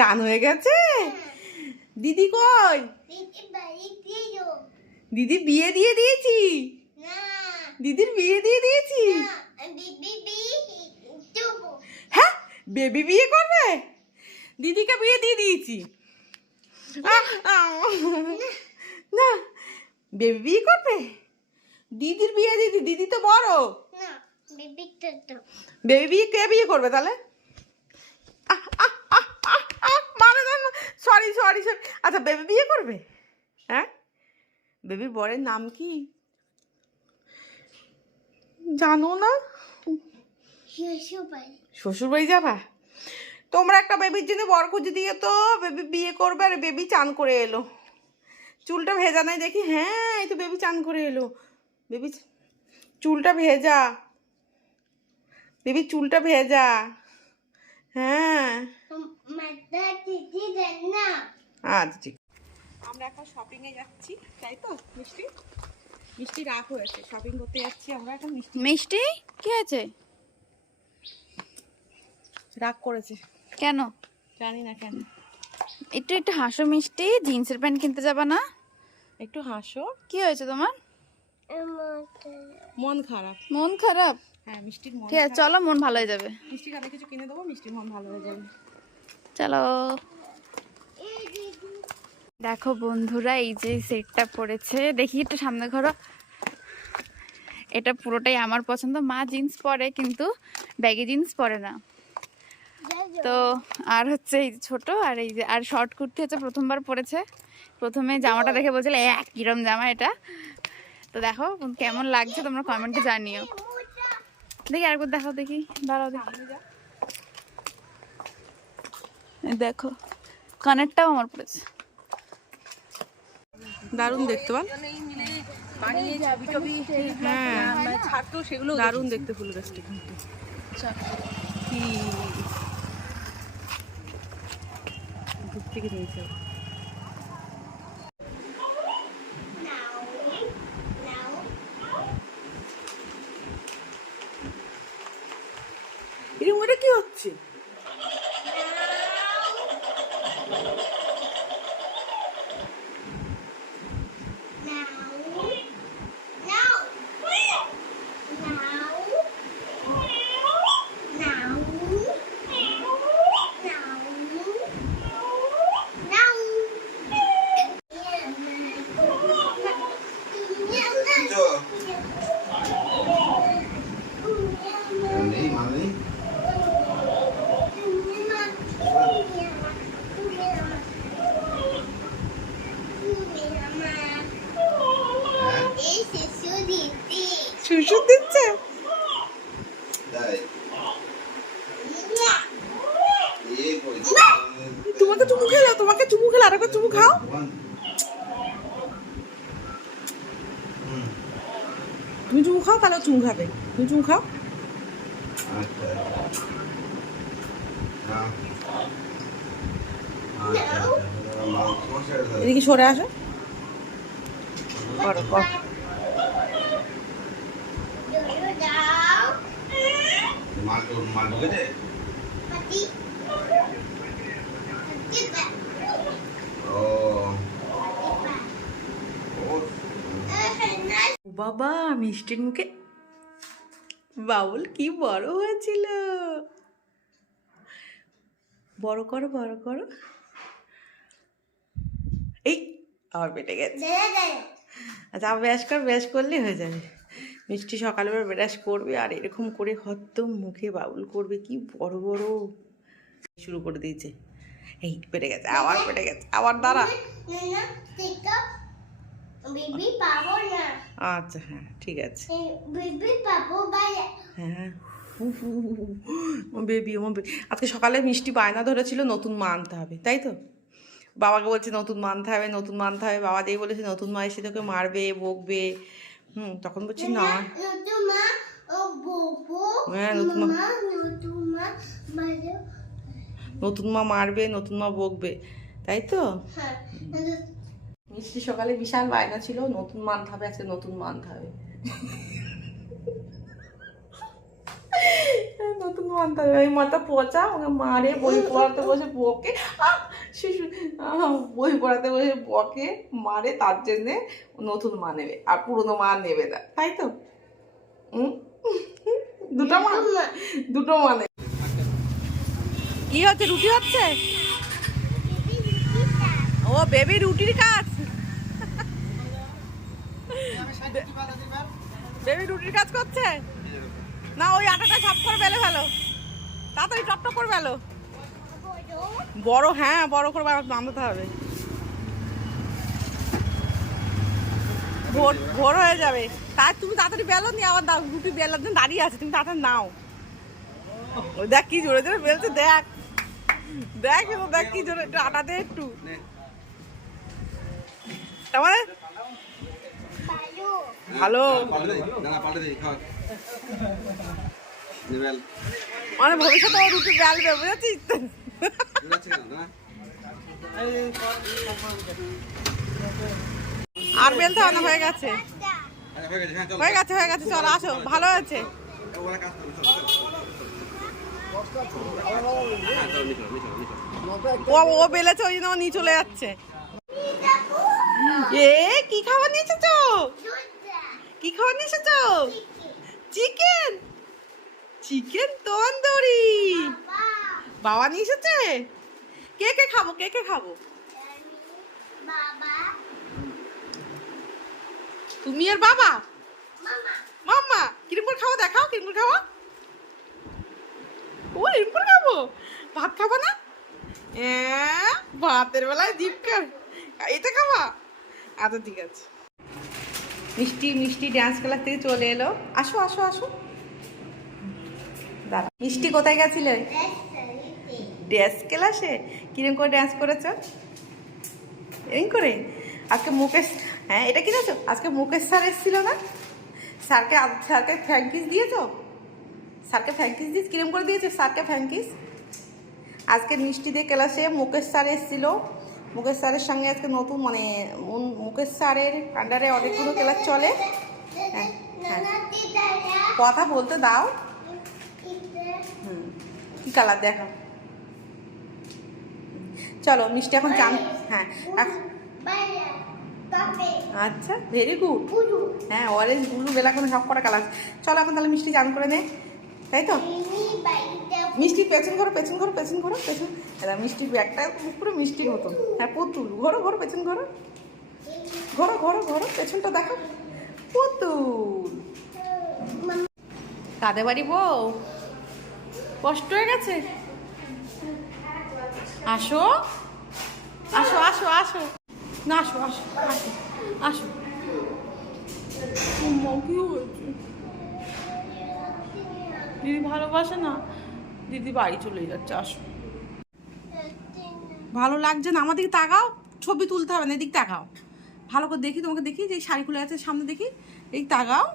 চান হয়ে গেছে? দিদি কই? দিদি বিয়ে দিয়ে দিয়েছি। দিদির বিয়ে দিয়ে দিয়েছি। হ্যাঁ, বেবি বিয়ে করবে? দিদিকে বিয়ে দিয়ে দিয়েছি। না, বেবি বিয়ে করবে? দিদির বিয়ে দিদি, দিদি তো বড়। বেবি বিয়ে কে বিয়ে করবে তাহলে? Sorry sorry sorry. আচ্ছা, বেবি বিয়ে করবে? হ্যাঁ, বেবির বরের নাম কি জানো না? শ্বশুর বাড়ি যাবা? তোমরা একটা বেবির জন্য বর খুঁজে দিয়ে তো, বেবি বিয়ে করবে আর বেবি চান করে এলো। চুলটা ভেজা নাই দেখি। হ্যাঁ, এই তো বেবি চান করে এলো। বেবি চুলটা ভেজা, বেবি চুলটা ভেজা। হ্যাঁ আচ্ছা ঠিক। আমরা এখন শপিং এ যাচ্ছি, তাই তো মিষ্টি? মিষ্টি রাগ হয়েছে, শপিং করতে যাচ্ছি আমরা এখন। মিষ্টি মিষ্টি কি হয়েছে? রাগ করেছে কেন জানি না কেন। একটু একটু হাসো মিষ্টি, জিন্সের প্যান্ট কিনতে যাবা না? একটু হাসো। কি হয়েছে তোমার? মন খারাপ। মন খারাপ? হ্যাঁ, মিষ্টির মন ঠিক আছে, চলো, মন ভালো হয়ে যাবে। মিষ্টির অনেক কিছু কিনে দেবো, মিষ্টির মন ভালো হয়ে যাবে। চলো। দেখো বন্ধুরা, এই যে সেটটা পড়েছে, দেখি একটু সামনে ঘোরো। এটা পুরোটাই আমার পছন্দ। মা জিন্স পরে কিন্তু ব্যাগি জিন্স পরে না। তো আর হচ্ছে এই ছোট, আর এই যে আর শর্ট কুর্তি হচ্ছে প্রথমবার পরেছে। প্রথমে জামাটা দেখে বলছিল কিরম জামা এটা। তো দেখো কেমন লাগছে, তোমরা কমেন্টে জানিও। দেখি আরেকবার দেখো, দেখি দাঁড়াও দেখি। দেখো কানেরটাও আমার পড়েছে, দারুণ দেখতে বল। হ্যাঁ, দারুণ দেখতে ফুল গাছটি কিন্তু। কি দূর থেকে নিয়েছে। এরকম ওটা কি হচ্ছে? শুশু দিচ্ছে? তোমাকে চুমু খেলো, তোমাকে চুমু খেলো, আর একবার চুমু খাও। তুমি চুমু খাও, তাহলে চুমু খাবে। তুমি চুমু খাও। এদিকে সরে আসো। করো কর। বাবা, মিষ্টির মুখে বাউল কি বড় হয়েছিল। বড় করো, বড় করো। এই আবার পেটে গেছে। আচ্ছা, ব্যাস কর, ব্যাস করলেই হয়ে যাবে। মিষ্টি সকালবেলা ব্রাশ করবে আর এরকম করে হয়তো মুখে বাউল করবে। কি বড় বড় শুরু করে দিয়েছে। এই পেটে গেছে, আবার পেটে গেছে, আবার দাঁড়া। আচ্ছা হ্যাঁ ঠিক আছে। হ্যাঁ বেবি, আজকে সকালে মিষ্টি বায়না ধরেছিল নতুন মা আনতে হবে, তাই তো? বাবাকে বলছে নতুন মা আনতে হবে, নতুন মা আনতে হবে। বাবা যেই বলেছে নতুন মা এসে তোকে মারবে, বকবে। তখন বলছি না। হ্যাঁ, নতুন মা মারবে, নতুন মা বকবে, তাই তো? মিষ্টি সকালে বিশাল বায়না ছিল নতুন মা আনতে হবে, আজকে নতুন মা আনতে হবে। নতুন মানতে হবে, এই মাথা পচা ওকে মারে, বই পড়াতে বসে বকে, শিশু বই পড়াতে বসে বকে মারে, তার জন্যে নতুন মা নেবে আর পুরোনো মা নেবে না, তাই তো? দুটো মা, দুটো মা নেবে। কি হচ্ছে, রুটি হচ্ছে? ও বেবি রুটির কাজ, বেবি রুটির কাজ করছে না, ওই আটাটা ঝাপ করে বেলে ফেলো, তাড়াতাড়ি টপটপ করে বেলো। বড়, হ্যাঁ বড় করে বাঁধাতে হবে, ভোর হয়ে যাবে। তাই তুমি তাড়াতাড়ি বেলো, নিয়ে আবার দাও, রুটি বেলার জন্য দাঁড়িয়ে আছে, তুমি তাড়াতাড়ি নাও। ওই দেখ কি জোরে জোরে বেলছে, দেখ দেখ দেখ কি জোরে, একটু আটা দে একটু। মানে ভালো মানে ভবিষ্যতে ও রুটি বেলবে, বুঝেছিস? আর বেলতে হবে না, হয়ে গেছে হয়ে গেছে হয়ে গেছে, চলো আসো, ভালো হয়েছে। ও বেলেছে, ওই জন্য ও নিয়ে চলে যাচ্ছে। এ কি খাবার নিয়ে এসেছো? কি খাবার নিয়ে এসেছো? চিকেন, চিকেন তন্দুরি বাবা নিয়ে এসেছে। কে কে খাবো, কে কে খাবো? তুমি আর বাবা, মাম্মা। কিরম করে খাবো দেখাও, কিরম করে খাবো? ও এরকম করে খাবো, ভাত খাবো না? ভাতের বেলায় জিভ কার, এটা খাবা? আচ্ছা ঠিক আছে। মিষ্টি মিষ্টি ডান্স ক্লাস থেকে চলে এলো, আসো আসো আসো, দাঁড়া। মিষ্টি কোথায় গেছিলে? ড্যান্স ক্লাসে। কিরম করে ডান্স করেছ? এরকম করে। আজকে মুকেশ, হ্যাঁ এটা কি জানো, আজকে মুকেশ স্যার এসেছিল না, স্যারকে স্যারকে ফ্র্যাঙ্কিস দিয়েছো? স্যারকে ফ্র্যাঙ্কিস দিস, কিরম করে দিয়েছো স্যারকে ফ্র্যাঙ্কিস? আজকে মিষ্টি দিয়ে ক্লাসে মুকেশ স্যার এসেছিল, মুকেশ স্যারের সঙ্গে আজকে নতুন মানে মুকেশ স্যারের আন্ডারে অনেকগুলো ক্লাস চলে। হ্যাঁ হ্যাঁ, কথা বলতে দাও। কি কালার দেখো, চলো মিষ্টি এখন চান। হ্যাঁ আচ্ছা ভেরি গুড, হ্যাঁ অরেঞ্জ ব্লু বেলা করে সব কটা কালার। চলো এখন তাহলে মিষ্টি চান করে নে, তাই তো? মিষ্টি পেছন ঘোরো, পেছন ঘোরো, পেছন ঘোরো, পেছন। মিষ্টির ব্যাগটা পুরো মিষ্টির মতন, হ্যাঁ পুতুল। ঘোরো ঘোরো, পেছন ঘোরো, ঘোরো ঘোরো ঘোরো, পেছনটা দেখো, পুতুল। কাদের বাড়ি বউ, কষ্ট হয়ে গেছে? আসো আসো আসো আসো, না আসো আসো আসো আসো। কি হয়েছে? দিদি ভালোবাসে না, দিদি বাড়ি চলে যাচ্ছে, আসো। ভালো লাগছে না, আমার দিকে তাকাও, ছবি তুলতে হবে না, এদিক তাকাও ভালো করে দেখি, তোমাকে দেখি যে শাড়ি খুলে আছে সামনে, দেখি এই তাকাও।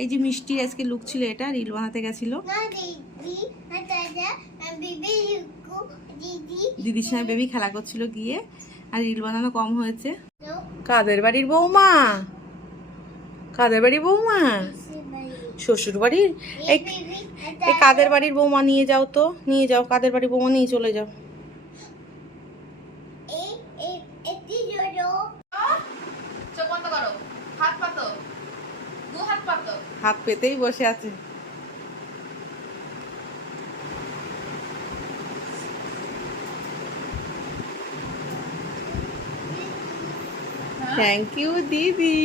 এই যে মিষ্টি আজকে লুক ছিল, এটা রিল বানাতে গেছিল, দিদির সঙ্গে বেবি খেলা করছিল গিয়ে, আর রিল বানানো কম হয়েছে। কাদের বাড়ির বৌমা, কাদের বাড়ির বৌমা? শ্বশুর বাড়ির। এই কাদের বাড়ির বৌমা নিয়ে যাও তো, নিয়ে যাও, কাদের বাড়ির বৌমা নিয়ে চলে যাও। হাত পেতেই বসে আছে। থ্যাংক ইউ দিদি।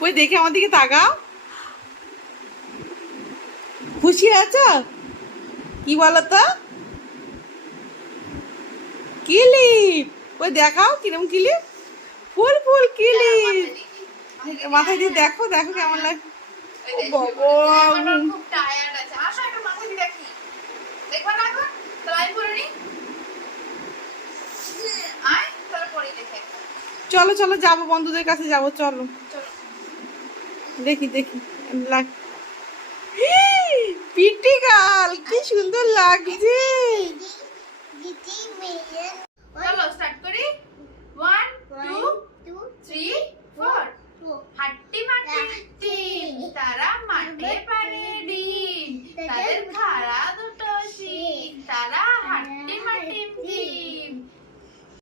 কই দেখে আমার দিকে তাকাও, খুশি আছো? কি বলো তো, ক্লিপ ওই দেখাও, কিরম ক্লিপ, ফুল ফুল ক্লিপ মাথায় দিয়ে দেখো, দেখো কেমন লাগে। চলো চলো যাবো, বন্ধুদের কাছে যাবো, চলো দেখি দেখি। পিটি গাল কি সুন্দর লাগছে। চলো স্টার্ট করি, 1 2 3 4। হাট্টি মাটির টিম, তারা মাঠে পারে ডিম, তাদের খাড়া